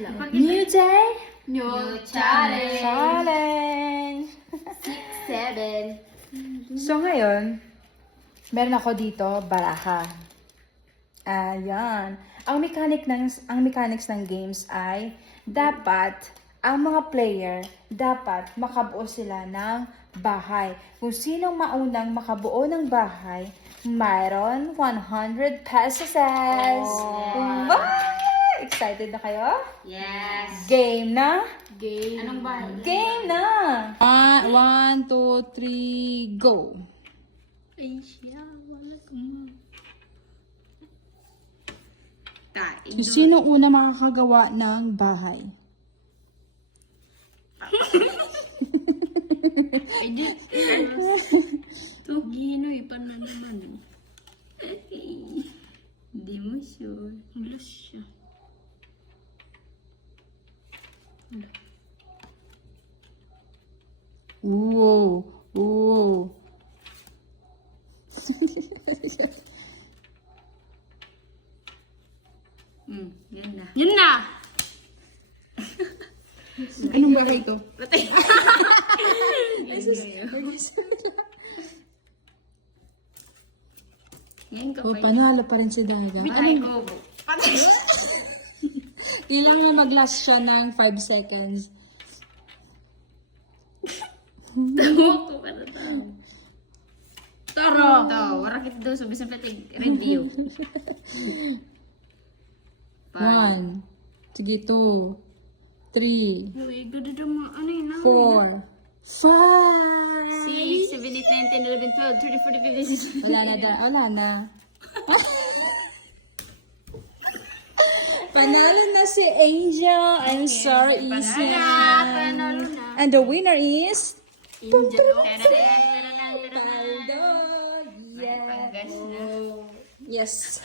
New day, New challenge. challenge. 7. So ngayon, meron ako dito, baraha. Ayan. Ang mechanics ng games ay dapat ang mga player dapat makabuo sila ng bahay. Kung sinong maunang makabuo ng bahay, mayroon 100 pesos. Wow! Excited na kayo? Yes. Game na? Game. Anong ba? Game na! 1, 2, 3, go! Ay, siya. Wala kang So, sino una makakagawa ng bahay? Edit. Ito, ginoy pa na naman. Hindi mo sure. Ulas siya. Wow! Wow! Yun na. Yun na! Anong bahay to? Patay. Ngayon ka Oh, pa yun. panalo pa rin si Daga. Ay, ko. Patay. Kailangan mag-last siya ng 5 seconds. Tamo ko pa na tao. Taro! Ito, warakit daw sa bisang platig review. 1, sige, 2, 3, Uy, ganda daw mga ano yun. 4, 5. 6, 7, 8, 9, 10, 11, 12, 13, 14, 15, 16. Wala na, wala na. Panalo na si Angel. I'm sorry, Easy. Panalo na. And the winner is... Angel. Paldo. Panggas na. Yes.